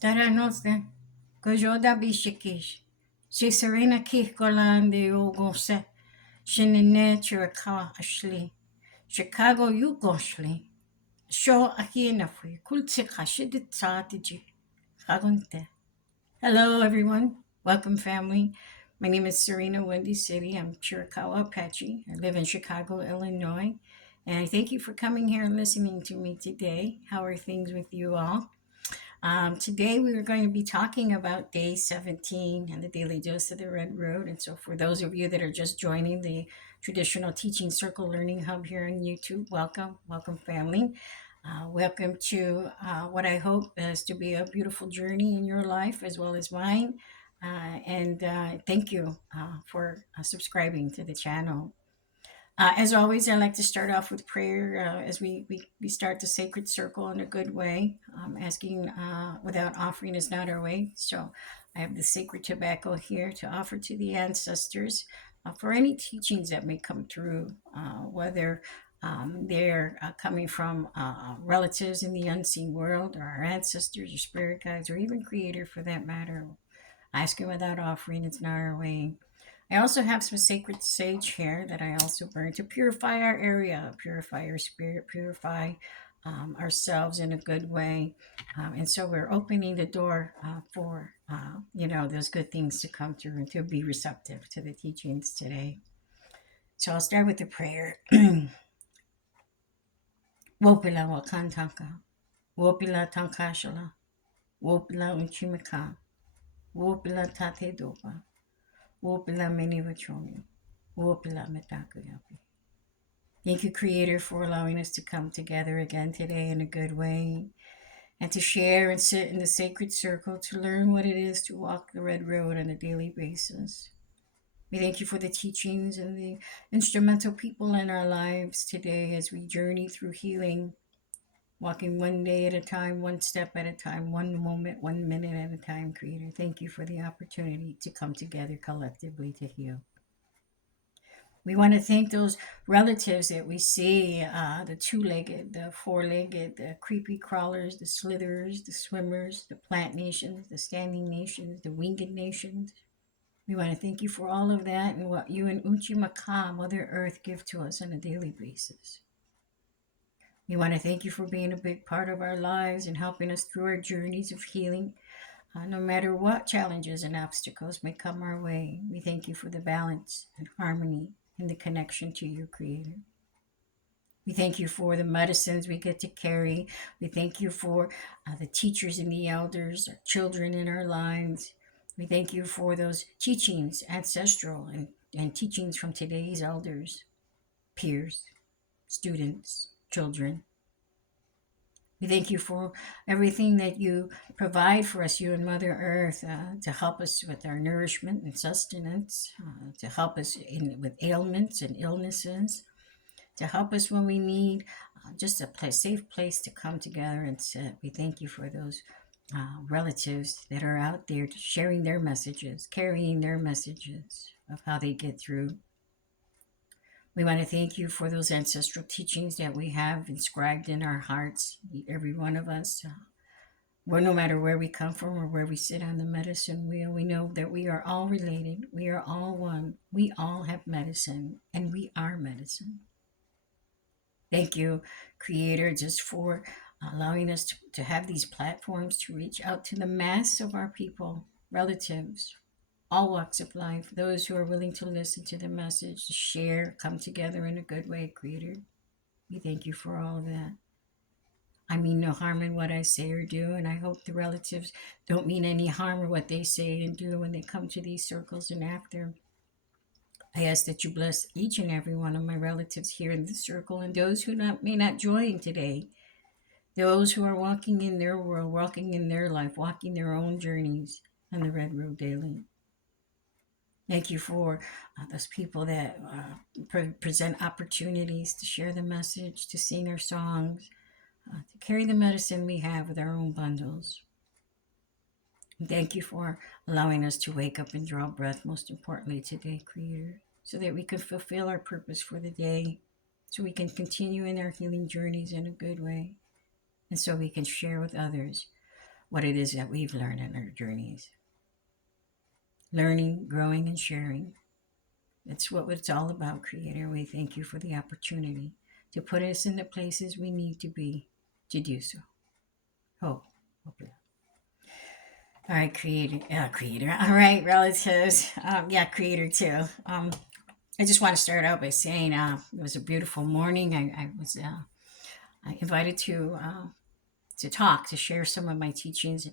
Taranos de Gojoda Bishikish. She Sarina Kįh Golán Deyol Gonse. Shinine Chiricahua Ashli. Chicago you Goshli. Show Akinafui. Kultika Shidit Satiji. Hagunte. Hello everyone. Welcome family. My name is Sarina Windy City. I'm Chiricahua Apache. I live in Chicago, Illinois. And I thank you for coming here and listening to me today. How are things with you all? Today we are going to be talking about day 17 and the daily dose of the Red Road. And so, for those of you that are just joining the traditional teaching circle learning hub here on YouTube, welcome, family. Welcome to what I hope is to be a beautiful journey in your life as well as mine. And thank you for subscribing to the channel. As always, I like to start off with prayer as we start the sacred circle in a good way. Asking without offering is not our way. So I have the sacred tobacco here to offer to the ancestors for any teachings that may come through, whether they're coming from relatives in the unseen world, or our ancestors, or spirit guides, or even Creator for that matter. Asking without offering is not our way. I also have some sacred sage here that I also burn to purify our area, purify our spirit, purify ourselves in a good way. And so we're opening the door for, those good things to come through and to be receptive to the teachings today. So I'll start with the prayer. Wopila wakantaka, wopila tankashala, wopila unchimaka, wopila tate dopa, wopila meni vachomi. Thank you, Creator, for allowing us to come together again today in a good way and to share and sit in the sacred circle to learn what it is to walk the red road on a daily basis. We thank you for the teachings and the instrumental people in our lives today as we journey through healing, walking one day at a time, one step at a time, one moment, 1 minute at a time, Creator. Thank you for the opportunity to come together collectively to heal. We want to thank those relatives that we see, the two-legged, the four-legged, the creepy crawlers, the slitherers, the swimmers, the plant nations, the standing nations, the winged nations. We want to thank you for all of that and what you and Unchi Maka, Mother Earth, give to us on a daily basis. We want to thank you for being a big part of our lives and helping us through our journeys of healing. No matter what challenges and obstacles may come our way, we thank you for the balance and harmony and the connection to your Creator. We thank you for the medicines we get to carry. We thank you for the teachers and the elders, our children in our lives. We thank you for those teachings, ancestral and teachings from today's elders, peers, students, children. We thank you for everything that you provide for us, you and Mother Earth, to help us with our nourishment and sustenance, to help us with ailments and illnesses, to help us when we need just a safe place to come together and sit. We thank you for those relatives that are out there sharing their messages, carrying their messages of how they get through. We want to thank you for those ancestral teachings that we have inscribed in our hearts, every one of us. No matter where we come from or where we sit on the medicine wheel, we know that we are all related. We are all one. We all have medicine, and we are medicine. Thank you, Creator, just for allowing us to have these platforms to reach out to the mass of our people, relatives, all walks of life, those who are willing to listen to the message, to share, come together in a good way, Creator. We thank you for all of that. I mean no harm in what I say or do, and I hope the relatives don't mean any harm in what they say and do when they come to these circles and after. I ask that you bless each and every one of my relatives here in the circle and those who may not join today. Those who are walking in their world, walking in their life, walking their own journeys on the Red Road daily. Thank you for those people that present opportunities to share the message, to sing our songs, to carry the medicine we have with our own bundles. And thank you for allowing us to wake up and draw breath, most importantly today, Creator, so that we can fulfill our purpose for the day, so we can continue in our healing journeys in a good way, and so we can share with others what it is that we've learned in our journeys. Learning, growing, and sharing. That's what it's all about, Creator. We thank you for the opportunity to put us in the places we need to be to do so. Hope. All right, creator. All right, relatives. Yeah, creator too. I just want to start out by saying it was a beautiful morning. I was invited to talk, to share some of my teachings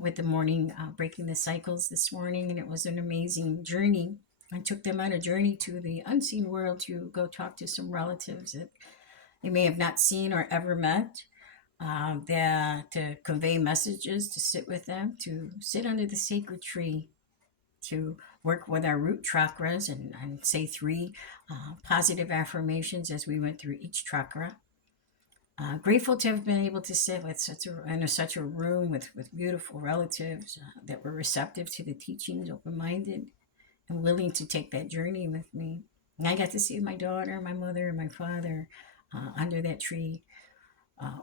with the morning, breaking the cycles this morning, and it was an amazing journey. I took them on a journey to the unseen world to go talk to some relatives that they may have not seen or ever met. To convey messages, to sit with them, to sit under the sacred tree, to work with our root chakras and say three positive affirmations as we went through each chakra. Grateful to have been able to sit with such a room with beautiful relatives that were receptive to the teachings, open-minded, and willing to take that journey with me. And I got to see my daughter, my mother, and my father under that tree.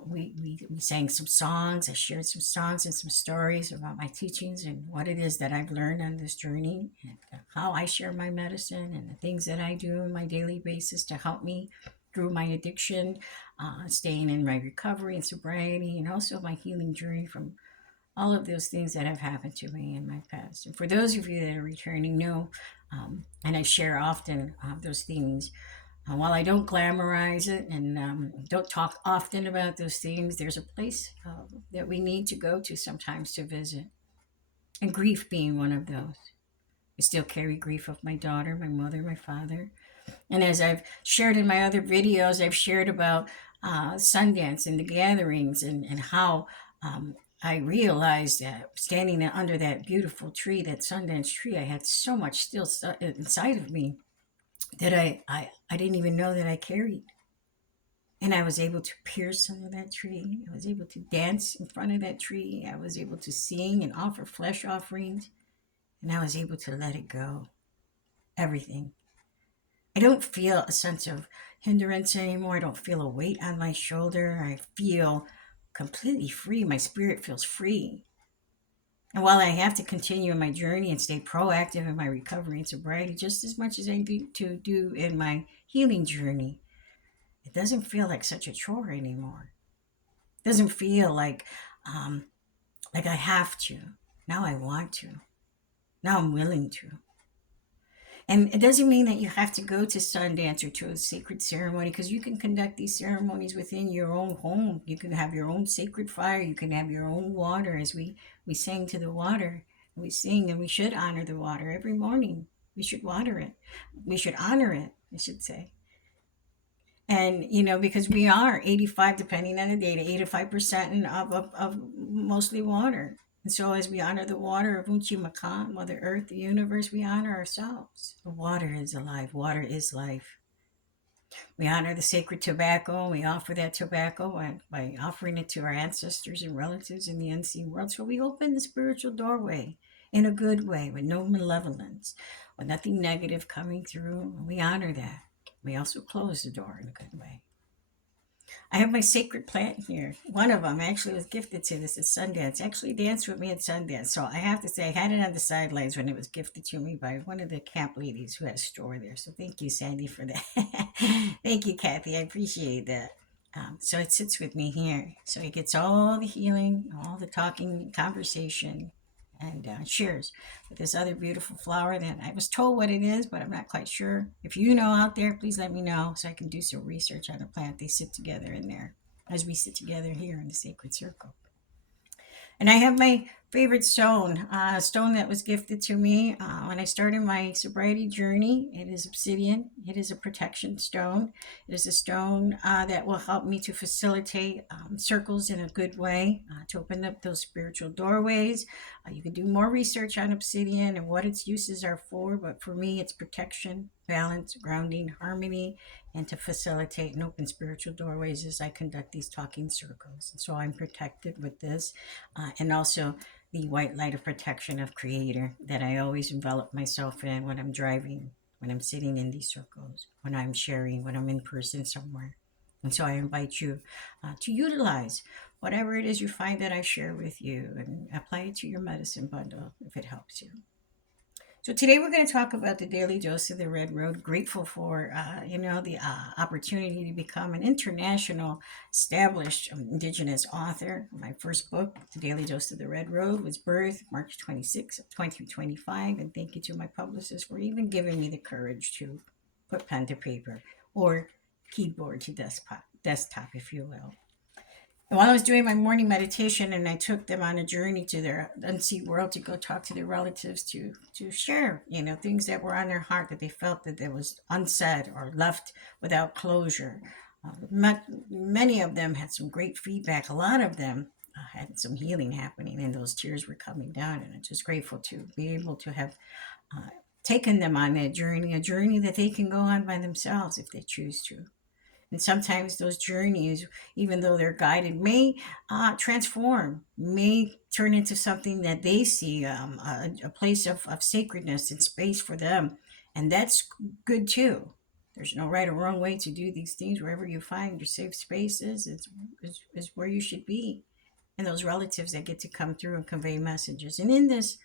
We sang some songs. I shared some songs and some stories about my teachings and what it is that I've learned on this journey, and how I share my medicine and the things that I do on my daily basis to help me through my addiction, staying in my recovery and sobriety, and also my healing journey from all of those things that have happened to me in my past. And for those of you that are returning, know, and I share often those things. While I don't glamorize it and don't talk often about those things, there's a place that we need to go to sometimes to visit. And grief being one of those. I still carry grief of my daughter, my mother, my father. And as I've shared in my other videos, I've shared about Sundance and the gatherings and how I realized that standing under that beautiful tree, that Sundance tree, I had so much still inside of me that I didn't even know that I carried. And I was able to pierce under that tree. I was able to dance in front of that tree. I was able to sing and offer flesh offerings. And I was able to let it go. Everything. I don't feel a sense of hindrance anymore. I don't feel a weight on my shoulder. I feel completely free. My spirit feels free. And while I have to continue in my journey and stay proactive in my recovery and sobriety just as much as I do in my healing journey, it doesn't feel like such a chore anymore. It doesn't feel like I have to. Now I want to. Now I'm willing to. And it doesn't mean that you have to go to Sundance or to a sacred ceremony, because you can conduct these ceremonies within your own home. You can have your own sacred fire. You can have your own water, as we sang to the water. We sing and we should honor the water every morning. We should water it. We should honor it, I should say. And, because we are 85, depending on the data, 85% of mostly water. And so as we honor the water of Makan, Mother Earth, the universe, we honor ourselves. The water is alive. Water is life. We honor the sacred tobacco. We offer that tobacco by offering it to our ancestors and relatives in the unseen world. So we open the spiritual doorway in a good way, with no malevolence, with nothing negative coming through. We honor that. We also close the door in a good way. I have my sacred plant here. One of them actually was gifted to this at Sundance. Actually danced with me at Sundance. So I have to say, I had it on the sidelines when it was gifted to me by one of the camp ladies who had a store there. So thank you, Sandy, for that. Thank you, Kathy. I appreciate that. So it sits with me here. So it gets all the healing, all the talking, conversation, and shares with this other beautiful flower that I was told what it is, but I'm not quite sure. If you know out there, please let me know so I can do some research on the plant. They sit together in there as we sit together here in the sacred circle. And I have my favorite stone, a stone that was gifted to me when I started my sobriety journey. It is obsidian. It is a protection stone. It is a stone that will help me to facilitate circles in a good way, to open up those spiritual doorways. You can do more research on obsidian and what its uses are for, but for me, it's protection, balance, grounding, harmony, and to facilitate and open spiritual doorways as I conduct these talking circles. And so I'm protected with this, and also the white light of protection of Creator that I always envelop myself in when I'm driving, when I'm sitting in these circles, when I'm sharing, when I'm in person somewhere. And so I invite you to utilize whatever it is you find that I share with you, and apply it to your medicine bundle if it helps you. So today we're going to talk about the daily dose of the red road. Grateful for, the opportunity to become an international established Indigenous author. My first book, The Daily Dose of the Red Road, was birthed March 26, 2025. And thank you to my publicist for even giving me the courage to put pen to paper, or keyboard to desktop, if you will. And while I was doing my morning meditation, and I took them on a journey to their unseen world to go talk to their relatives, to share, things that were on their heart, that they felt that there was unsaid or left without closure. Many of them had some great feedback. A lot of them had some healing happening, and those tears were coming down. And I'm just grateful to be able to have taken them on that journey, a journey that they can go on by themselves if they choose to. And sometimes those journeys, even though they're guided, may transform, may turn into something that they see, a place of sacredness and space for them. And that's good too. There's no right or wrong way to do these things. Wherever you find your safe spaces is where you should be. And those relatives that get to come through and convey messages. And in this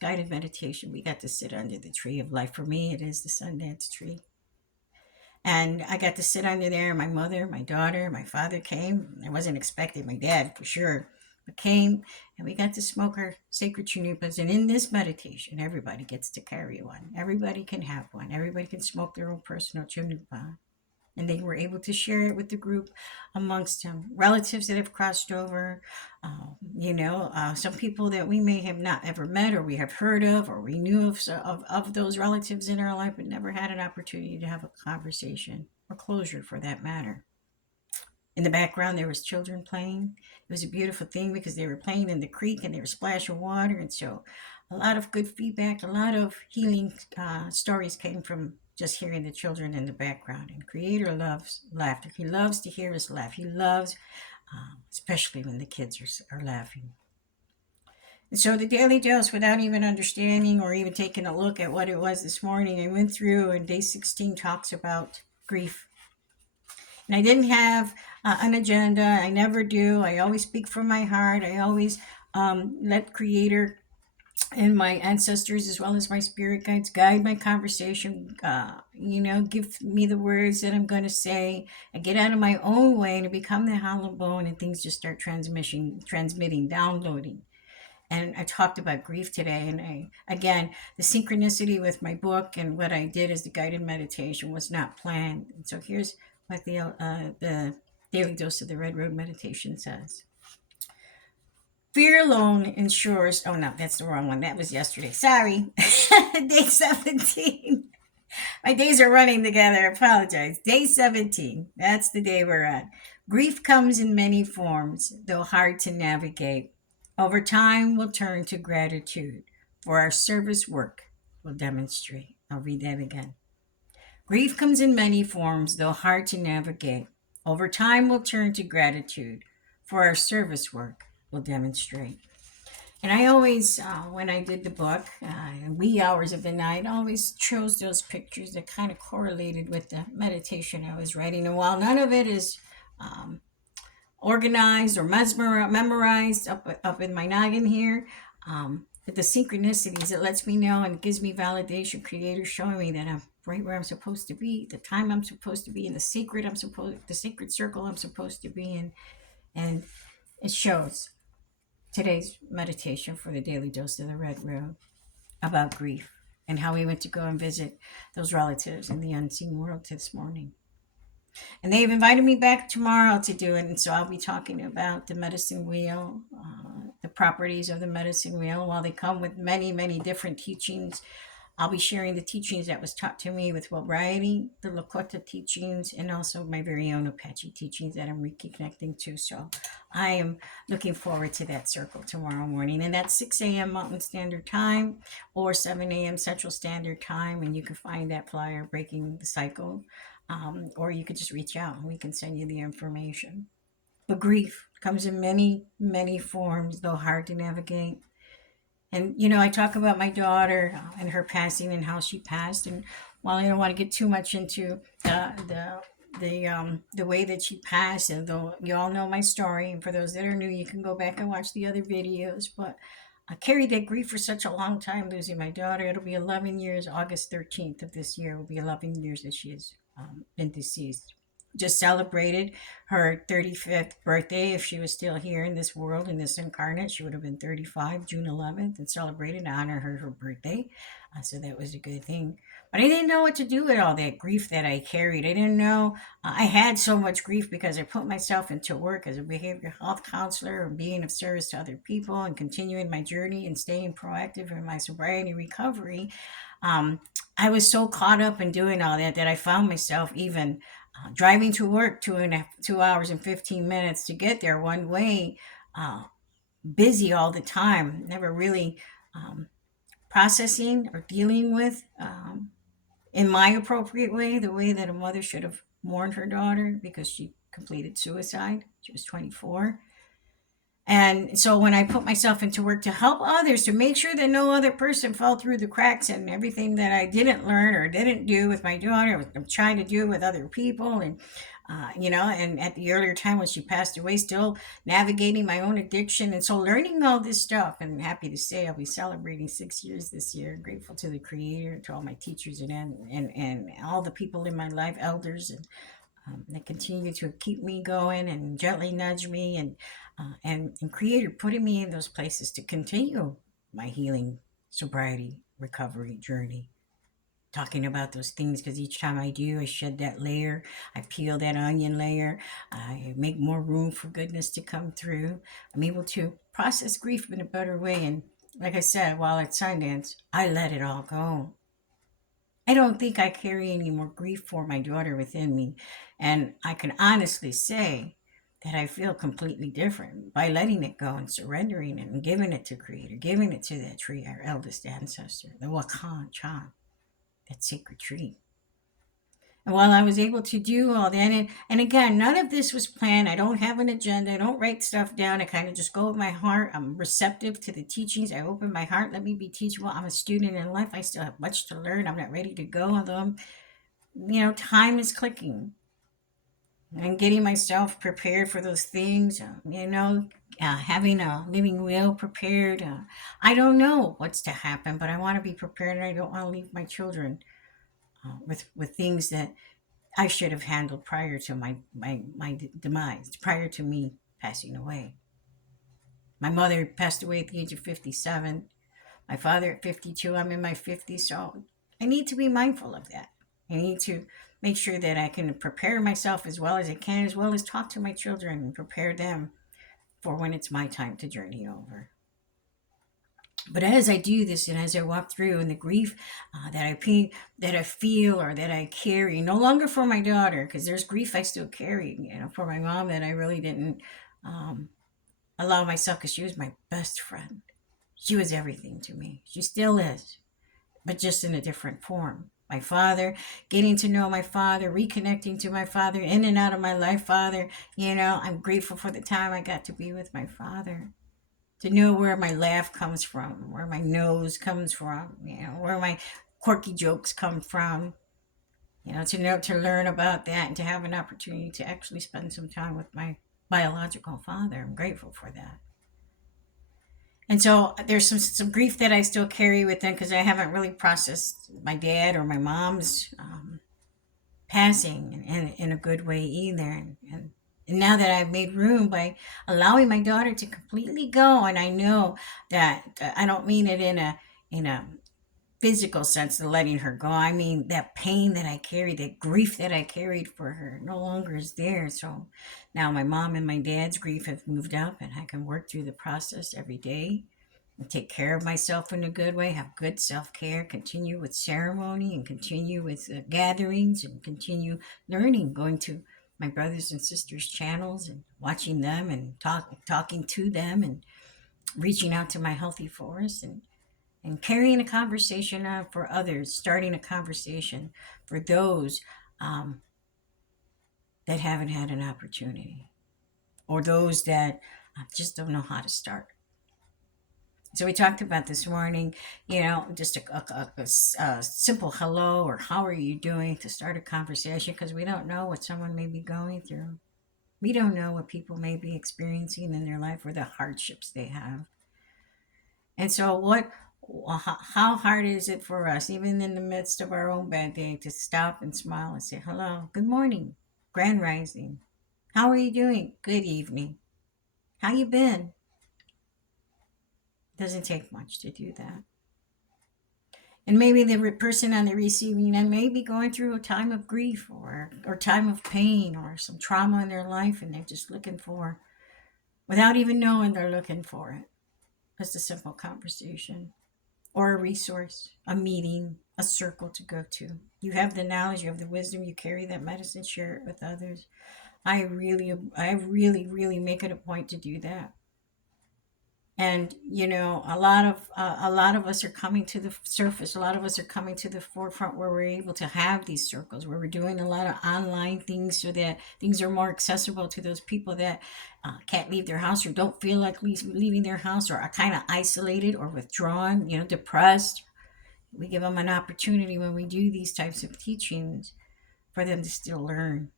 guided meditation, we got to sit under the tree of life. For me, it is the Sundance tree. And I got to sit under there. My mother, my daughter, my father came. I wasn't expecting my dad for sure, but came, and we got to smoke our sacred chunupas. And in this meditation, everybody gets to carry one. Everybody can have one. Everybody can smoke their own personal chunupa. And they were able to share it with the group amongst them. Relatives that have crossed over, some people that we may have not ever met, or we have heard of, or we knew of those relatives in our life, but never had an opportunity to have a conversation or closure for that matter. In the background, there was children playing. It was a beautiful thing because they were playing in the creek and they were splashing water. And so a lot of good feedback, a lot of healing stories came from just hearing the children in the background. And Creator loves laughter. He loves to hear us laugh. He loves, especially when the kids are laughing. And so the daily dose, without even understanding or even taking a look at what it was this morning, I went through, and day 16 talks about grief. And I didn't have an agenda. I never do. I always speak from my heart. I always let Creator and my ancestors, as well as my spirit guides, guide my conversation. Give me the words that I'm going to say. I get out of my own way to become the hollow bone, and things just start transmitting, downloading. And I talked about grief today. And again, the synchronicity with my book and what I did as the guided meditation was not planned. And so here's what the daily dose of the Red Road meditation says. Fear alone ensures, oh no, that's the wrong one. That was yesterday. Sorry. Day 17. My days are running together. I apologize. Day 17. That's the day we're at. Grief comes in many forms, though hard to navigate. Over time, we'll turn to gratitude, for our service work will demonstrate. I'll read that again. Grief comes in many forms, though hard to navigate. Over time, we'll turn to gratitude, for our service work will demonstrate. And I always, when I did the book, wee hours of the night, I always chose those pictures that kind of correlated with the meditation I was writing. And while none of it is organized or memorized up in my noggin here, but the synchronicities, it lets me know and gives me validation. Creator showing me that I'm right where I'm supposed to be, the time I'm supposed to be in, the sacred circle I'm supposed to be in, and it shows. Today's meditation for the daily dose of the Red Road about grief and how we went to go and visit those relatives in the unseen world this morning. And they've invited me back tomorrow to do it. And so I'll be talking about the medicine wheel, the properties of the medicine wheel. While they come with many, many different teachings, I'll be sharing the teachings that was taught to me with sobriety, the Lakota teachings, and also my very own Apache teachings that I'm reconnecting to. So I am looking forward to that circle tomorrow morning. And that's 6 a.m. Mountain Standard Time or 7 a.m. Central Standard Time. And you can find that flyer, Breaking the Cycle. Or you could just reach out and we can send you the information. But grief comes in many, many forms, though hard to navigate. And, I talk about my daughter and her passing and how she passed. And while I don't want to get too much into the the way that she passed, and though you all know my story, and for those that are new, you can go back and watch the other videos. But I carried that grief for such a long time, losing my daughter. It'll be 11 years. August 13th of this year will be 11 years that she has been deceased. Just celebrated her 35th birthday. If she was still here in this world, in this incarnate, she would have been 35, June 11th, and celebrated to honor her birthday. So that was a good thing. But I didn't know what to do with all that grief that I carried. I didn't know I had so much grief because I put myself into work as a behavioral health counselor and being of service to other people and continuing my journey and staying proactive in my sobriety recovery. Um, I was so caught up in doing all that that I found myself even driving to work 2 hours and 15 minutes to get there one way, uh, busy all the time, never really um, processing or dealing with in my appropriate way, the way that a mother should have mourned her daughter because she completed suicide. She was 24. And so when I put myself into work to help others, to make sure that no other person fell through the cracks, and everything that I didn't learn or didn't do with my daughter, I'm trying to do with other people. And, and at the earlier time when she passed away, still navigating my own addiction. And so learning all this stuff, and I'm happy to say I'll be celebrating 6 years this year. Grateful to the Creator, to all my teachers and all the people in my life, elders, and that continue to keep me going and gently nudge me, and Creator putting me in those places to continue my healing, sobriety, recovery journey. Talking about those things, because each time I do, I shed that layer, I peel that onion layer, I make more room for goodness to come through. I'm able to process grief in a better way. And like I said, while at Sundance, I let it all go. I don't think I carry any more grief for my daughter within me. And I can honestly say that I feel completely different by letting it go and surrendering it and giving it to Creator, giving it to that tree, our eldest ancestor, the Wakan Chan, that sacred tree. And while I was able to do all that, and again, none of this was planned. I don't have an agenda. I don't write stuff down. I kind of just go with my heart. I'm receptive to the teachings. I open my heart. Let me be teachable. I'm a student in life. I still have much to learn. I'm not ready to go. Although, time is clicking. And getting myself prepared for those things, having a living will prepared. I don't know what's to happen, but I want to be prepared, and I don't want to leave my children with things that I should have handled prior to my demise, prior to me passing away. My mother passed away at the age of 57. My father at 52. I'm in my 50s, so I need to be mindful of that. I need to make sure that I can prepare myself as well as I can, as well as talk to my children and prepare them for when it's my time to journey over. But as I do this, and as I walk through, and the grief that I feel or that I carry, no longer for my daughter, because there's grief I still carry, for my mom that I really didn't um, allow myself, because she was my best friend. She was everything to me. She still is, but just in a different form. My father, getting to know my father, reconnecting to my father, in and out of my life, father. I'm grateful for the time I got to be with my father, to know where my laugh comes from, where my nose comes from, where my quirky jokes come from, to learn about that, and to have an opportunity to actually spend some time with my biological father. I'm grateful for that. And so there's some grief that I still carry within, because I haven't really processed my dad or my mom's passing in a good way either. And now that I've made room by allowing my daughter to completely go, and I know that I don't mean it in a physical sense of letting her go. I mean that pain that I carried, that grief that I carried for her, no longer is there. So now my mom and my dad's grief have moved up, and I can work through the process every day and take care of myself in a good way, have good self-care, continue with ceremony, and continue with gatherings, and continue learning, going to my brothers and sisters' channels and watching them, and talking to them, and reaching out to my healthy forest, and carrying a conversation for others, starting a conversation for those um, that haven't had an opportunity, or those that just don't know how to start. So we talked about this morning, just a simple hello or how are you doing to start a conversation, because we don't know what someone may be going through. We don't know what people may be experiencing in their life or the hardships they have. And so, how hard is it for us, even in the midst of our own bad day, to stop and smile and say, hello, good morning, grand rising. How are you doing? Good evening. How you been? Doesn't take much to do that. And maybe the person on the receiving end may be going through a time of grief or time of pain or some trauma in their life, and they're just looking for, without even knowing they're looking for it, just a simple conversation or a resource, a meeting, a circle to go to. You have the knowledge, you have the wisdom, you carry that medicine, share it with others. I really make it a point to do that. And a lot of us are coming to the surface. A lot of us are coming to the forefront where we're able to have these circles, where we're doing a lot of online things so that things are more accessible to those people that can't leave their house or don't feel like leaving their house or are kind of isolated or withdrawn, depressed. We give them an opportunity when we do these types of teachings for them to still learn,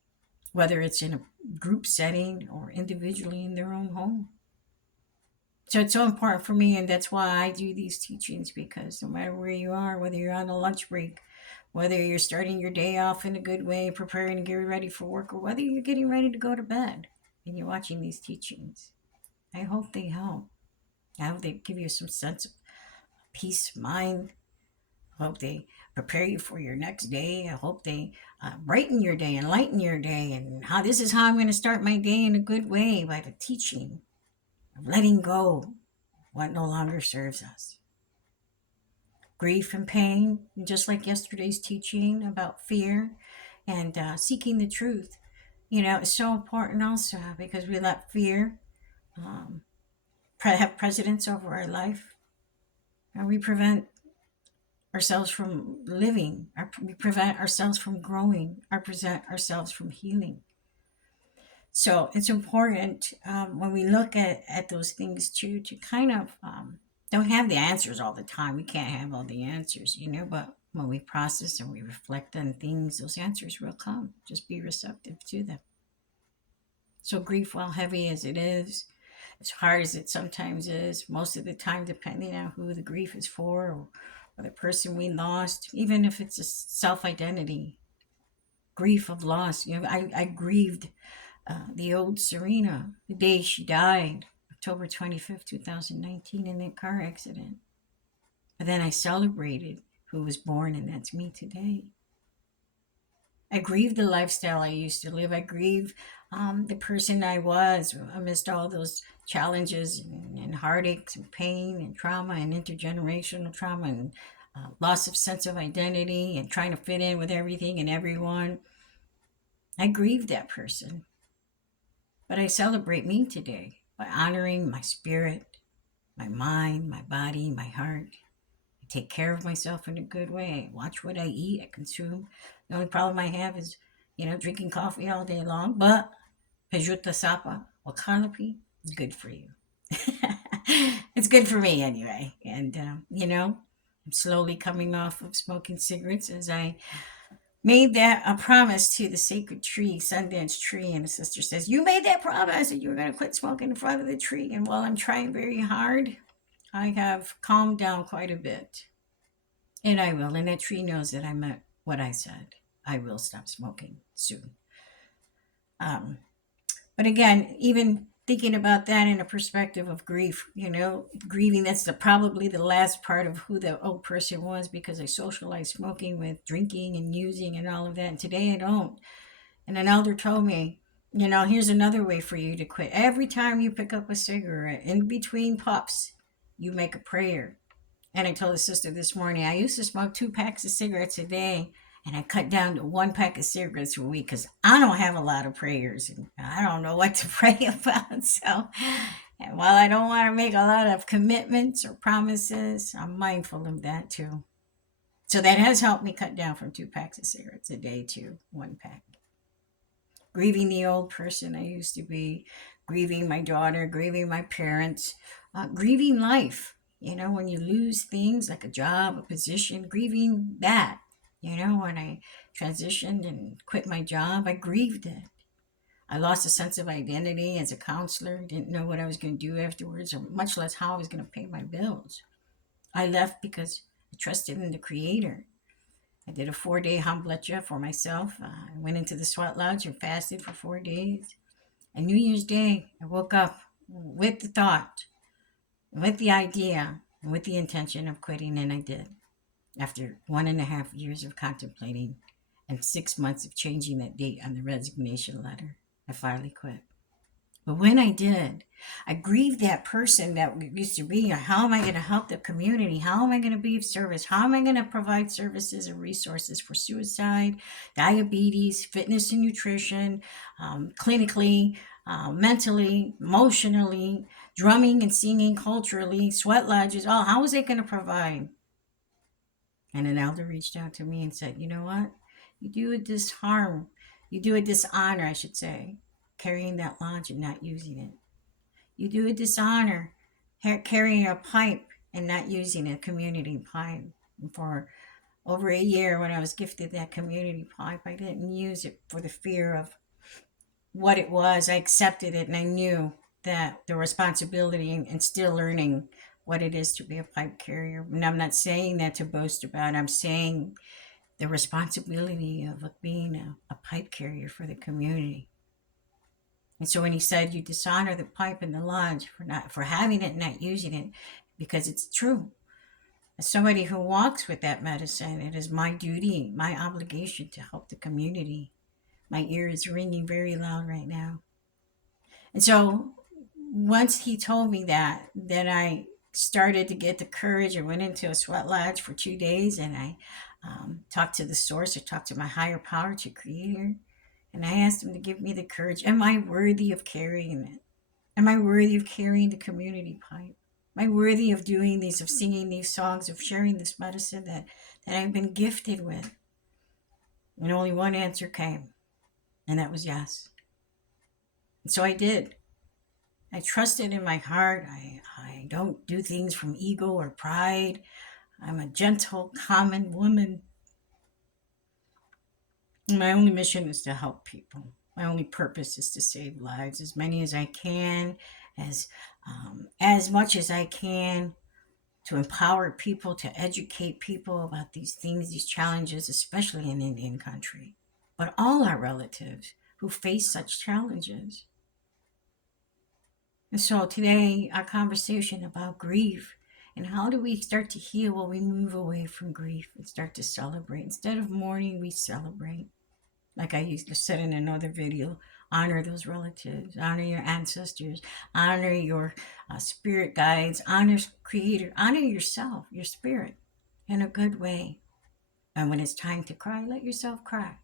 whether it's in a group setting or individually in their own home. So it's so important for me, and that's why I do these teachings, because no matter where you are, whether you're on a lunch break, whether you're starting your day off in a good way, preparing to get ready for work, or whether you're getting ready to go to bed and you're watching these teachings, I hope they help. I hope they give you some sense of peace of mind. I hope they prepare you for your next day. I hope they brighten your day, enlighten your day, and how this is how I'm going to start my day in a good way, by the teaching of letting go what no longer serves us. Grief and pain, just like yesterday's teaching about fear and seeking the truth, is so important also, because we let fear um, have precedence over our life, and we prevent ourselves from living, we prevent ourselves from growing, or present ourselves from healing. So it's important, when we look at those things too, to kind of don't have the answers all the time. We can't have all the answers, but when we process and we reflect on things, those answers will come. Just be receptive to them. So grief, while heavy as it is, as hard as it sometimes is, most of the time, depending on who the grief is for, or the person we lost, even if it's a self identity, grief of loss. I grieved the old Sarina the day she died, October 25th, 2019, in that car accident. But then I celebrated who was born, and that's me today. I grieve the lifestyle I used to live. I grieve the person I was amidst all those challenges and heartaches and pain and trauma and intergenerational trauma and loss of sense of identity and trying to fit in with everything and everyone. I grieve that person. But I celebrate me today by honoring my spirit, my mind, my body, my heart. I take care of myself in a good way. I watch what I eat, I consume. The only problem I have is, drinking coffee all day long. But pejuta sapa or canopy is good for you. It's good for me anyway. And, I'm slowly coming off of smoking cigarettes as I made that a promise to the sacred tree, Sundance tree. And the sister says, you made that promise and you were going to quit smoking in front of the tree. And while I'm trying very hard, I have calmed down quite a bit. And I will. And that tree knows that I meant what I said. I will stop smoking soon. Um, but again, even thinking about that in a perspective of grief, grieving, that's probably the last part of who the old person was, because I socialized smoking with drinking and using and all of that. And today I don't. And an elder told me, here's another way for you to quit. Every time you pick up a cigarette, in between puffs, you make a prayer. And I told the sister this morning, I used to smoke 2 packs of cigarettes a day, and I cut down to 1 pack of cigarettes a week because I don't have a lot of prayers and I don't know what to pray about. So, and while I don't want to make a lot of commitments or promises, I'm mindful of that too. So that has helped me cut down from 2 packs of cigarettes a day to 1 pack. Grieving the old person I used to be, grieving my daughter, grieving my parents, grieving life. You know, when you lose things like a job, a position, grieving that. You know, when I transitioned and quit my job, I grieved it. I lost a sense of identity as a counselor, didn't know what I was going to do afterwards, or much less how I was going to pay my bills. I left because I trusted in the Creator. I did a 4-day hamblecha for myself. I went into the sweat lodge and fasted for 4 days. And New Year's Day, I woke up with the thought, with the idea, and with the intention of quitting, and I did. After 1.5 years of contemplating and 6 months of changing that date on the resignation letter, I finally quit. But when I did, I grieved that person that used to be. How am I going to help the community? How am I going to be of service? How am I going to provide services and resources for suicide, diabetes, fitness and nutrition, clinically, mentally, emotionally, drumming and singing culturally, sweat lodges? Oh, how was I going to provide? And an elder reached out to me and said, you know what? You do a disharm. You do a dishonor, I should say, carrying that lodge and not using it. You do a dishonor carrying a pipe and not using a community pipe. And for over a year, when I was gifted that community pipe, I didn't use it for the fear of what it was. I accepted it and I knew that the responsibility and still learning what it is to be a pipe carrier. And I'm not saying that to boast about. I'm saying the responsibility of being a pipe carrier for the community. And so when he said you dishonor the pipe in the lodge for having it and not using it, because it's true. As somebody who walks with that medicine, it is my duty, my obligation to help the community. My ear is ringing very loud right now. And so once he told me that, then I started to get the courage. I went into a sweat lodge for 2 days and I talked to the source. I talked to my higher power, to Creator. And I asked him to give me the courage. Am I worthy of carrying it? Am I worthy of carrying the community pipe? Am I worthy of doing these, of singing these songs, of sharing this medicine that I've been gifted with? And only one answer came, and that was yes. And so I did. I trusted in my heart. I don't do things from ego or pride. I'm a gentle, common woman. My only mission is to help people. My only purpose is to save lives, as many as I can, as much as I can, to empower people, to educate people about these things, these challenges, especially in Indian country, but all our relatives who face such challenges. And so today, our conversation about grief and how do we start to heal when we move away from grief and start to celebrate. Instead of mourning, we celebrate. Like I used to said in another video, honor those relatives, honor your ancestors, honor your spirit guides, honor Creator, honor yourself, your spirit in a good way. And when it's time to cry, let yourself cry,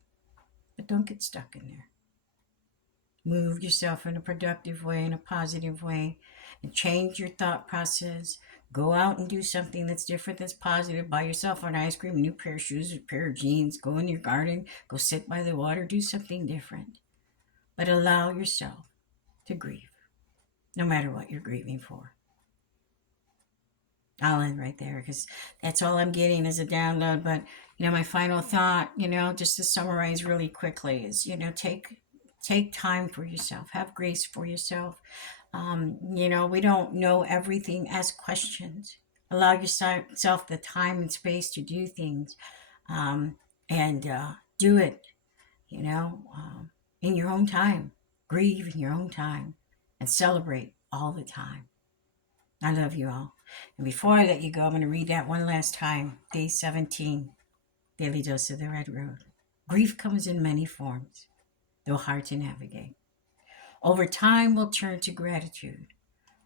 but don't get stuck in there. Move yourself in a productive way, in a positive way, and change your thought process. Go out and do something that's different, that's positive. Buy yourself an ice cream, a new pair of shoes, a pair of jeans. Go in your garden, go sit by the water, do something different. But allow yourself to grieve, no matter what you're grieving for. I'll end right there because that's all I'm getting is a download. But, my final thought, just to summarize really quickly is, take time for yourself, have grace for yourself. We don't know everything. Ask questions. Allow yourself the time and space to do things, and do it, in your own time. Grieve in your own time and celebrate all the time. I love you all. And before I let you go, I'm going to read that one last time. Day 17, Daily Dose of the Red Road. Grief comes in many forms, though hard to navigate. Over time, we'll turn to gratitude,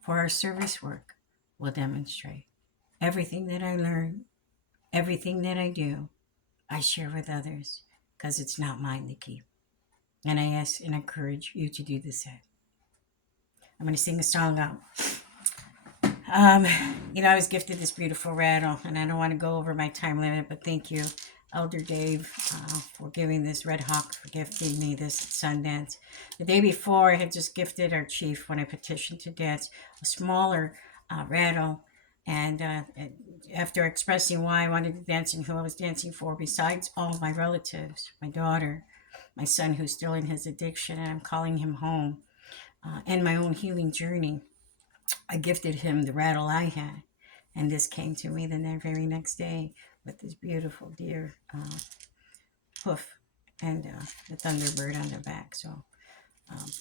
for our service work will demonstrate. Everything that I learn, everything that I do, I share with others, because it's not mine to keep. And I ask and encourage you to do the same. I'm going to sing a song out. I was gifted this beautiful rattle, and I don't want to go over my time limit, but thank you, Elder Dave, for giving this Red Hawk, for gifting me this at Sundance. The day before, I had just gifted our chief, when I petitioned to dance, a smaller rattle, And after expressing why I wanted to dance and who I was dancing for, besides all my relatives, my daughter, my son who's still in his addiction, and I'm calling him home, and my own healing journey, I gifted him the rattle I had. And this came to me the very next day with this beautiful deer hoof and the thunderbird on the back. So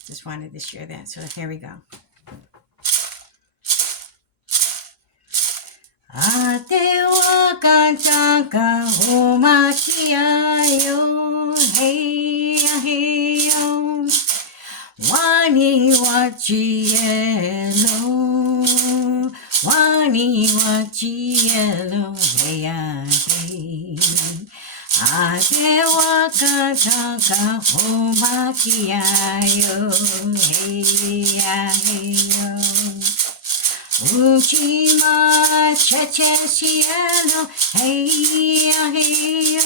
just wanted to share that. So here we go. Ate wa kantanka humakiayo heyo wani wachielo wani wachielo heya hey ate wa kantanka humakiayo heya heyo Uchima cheche cielo, hey hey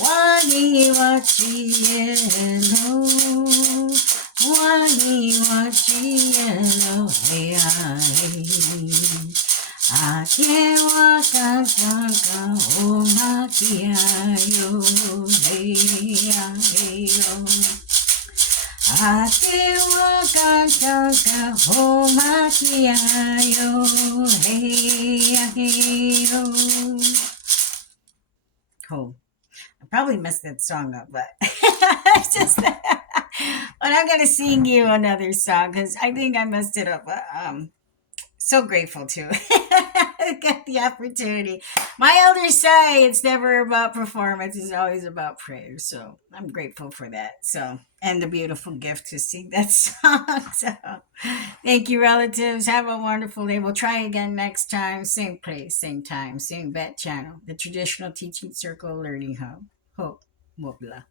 wani wa cielo, wani wa cielo, hey hey. Ake wa kantanka o makiayo, hey hey. Ate wa kantanka ho makiayo hey hey oh. I probably messed that song up, but it's just but I'm gonna sing you another song because I think I messed it up. But, so grateful to get the opportunity. My elders say it's never about performance, it's always about prayer. So I'm grateful for that. So, and the beautiful gift to sing that song. So thank you, relatives. Have a wonderful day. We'll try again next time. Same place, same time, same bat channel. The Traditional Teaching Circle Learning Hub. Hope. Mobla.